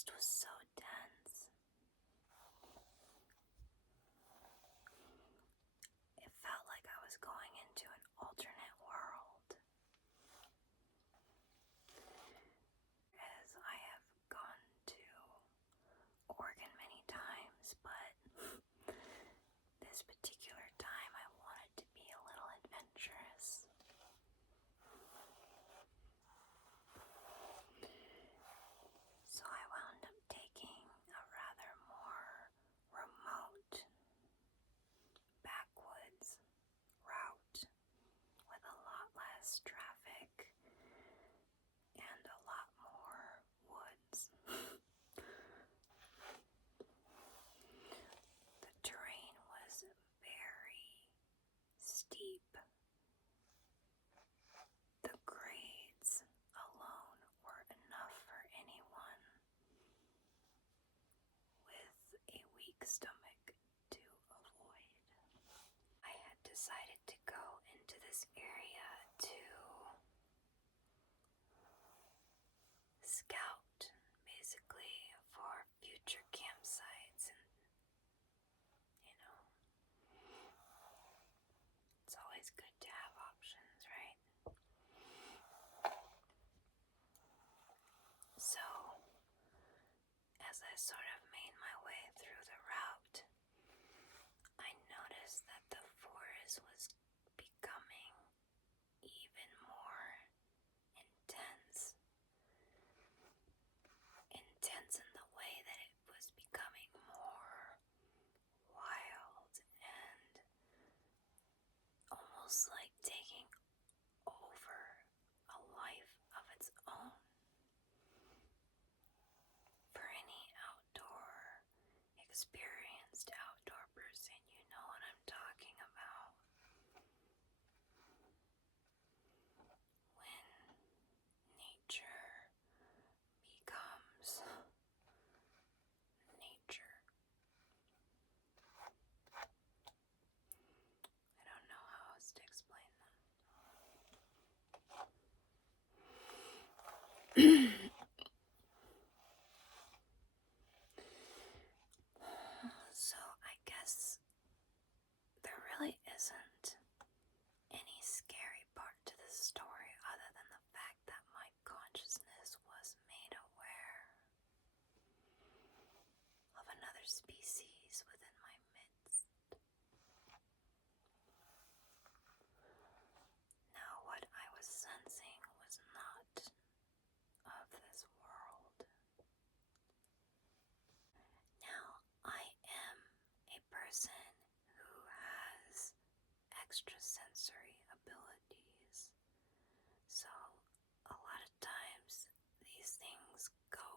forest was so dense. It felt like I was going into an alternate world. As I have gone to Oregon many times, but this particular time I wanted to be a little adventurous. So I wound up taking a rather more remote backwoods route with a lot less traffic and a lot more woods. The terrain was very steep. The grades alone were enough for anyone with a weak stomach to avoid. I had decided to go into this area to scout, basically, for future campsites, and it's always good to have options, right? So, as I sort of made my way through the route, I noticed that the forest was becoming even more intense. Intense in the way that it was becoming more wild and almost like taking over a life of its own. For any experienced outdoor person, you know what I'm talking about. When nature becomes nature. I don't know how else to explain that. So I guess there really isn't any scary part to this story other than the fact that my consciousness was made aware of another species within my midst. Now, what I was sensing was not of this world. Now, I am a person who has extrasensory abilities, so a lot of times these things go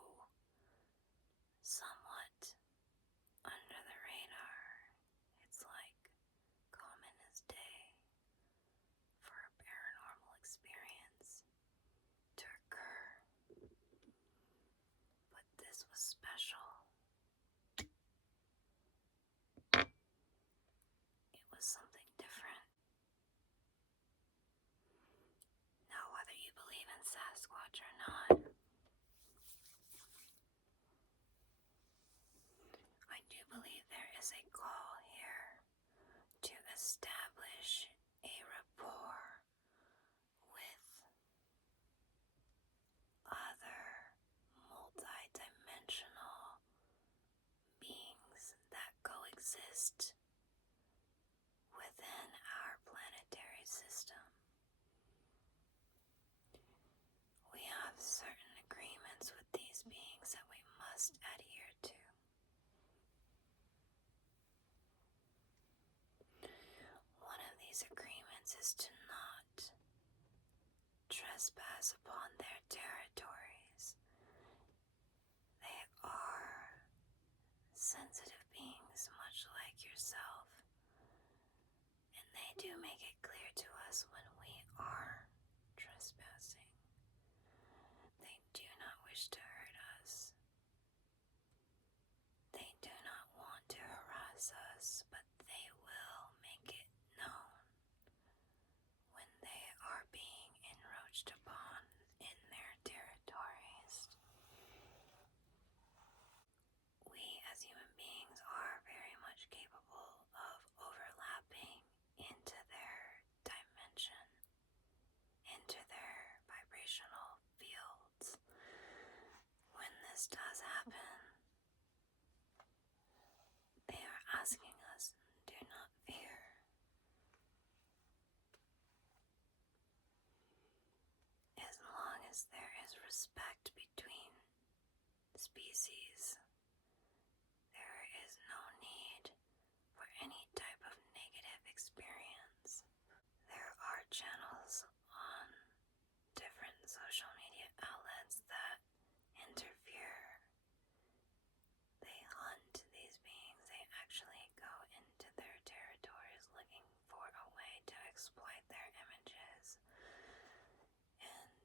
somewhat under the radar. It's like common as day for a paranormal experience to occur, but this was special. It was something different. Now, whether you believe in Sasquatch or not, I do believe there is a call here to establish a rapport with other multi-dimensional beings that coexist within our planetary system. We have certain agreements with these beings that we must adhere to. One of these agreements is to not trespass upon their territories. They are sensitive beings much like yourself, and they do make it clear to us when we are trespassing. They do not wish to hurt us. They do not want to harass us, but they will make it known when they are being encroached upon in their territories. species. There is no need for any type of negative experience. There are channels on different social media outlets that interfere. They hunt these beings. They actually go into their territories looking for a way to exploit their images. And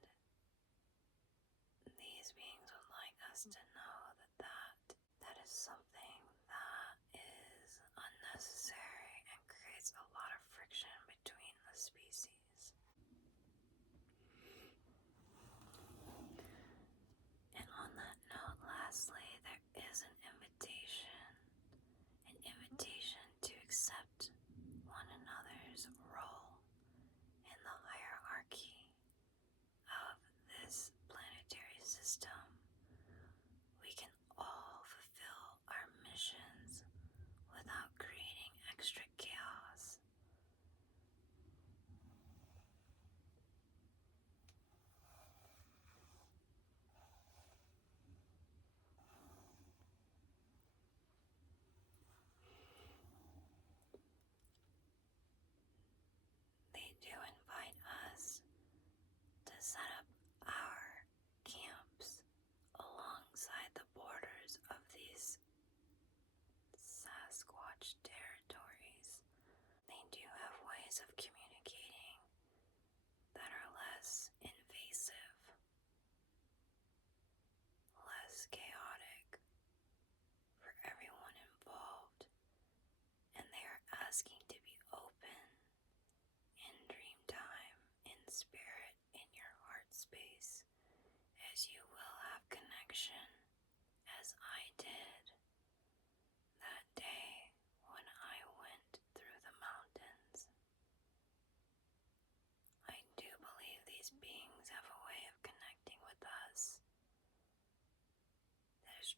these beings would like us to know that is something that is unnecessary and creates a lot of friction between the species. And on that note, lastly, there is an invitation to accept one another's role in the hierarchy of this planetary system. We can all fulfill our missions without creating extra chaos. They do invite us to set up our camps alongside the borders of these Sasquatch territories. They do have ways of communicating that are less invasive, less chaotic for everyone involved, and they are asking to be open in dream time, in spirit, in your heart space, as you will have connection, as I did that day when I went through the mountains. I do believe these beings have a way of connecting with us that is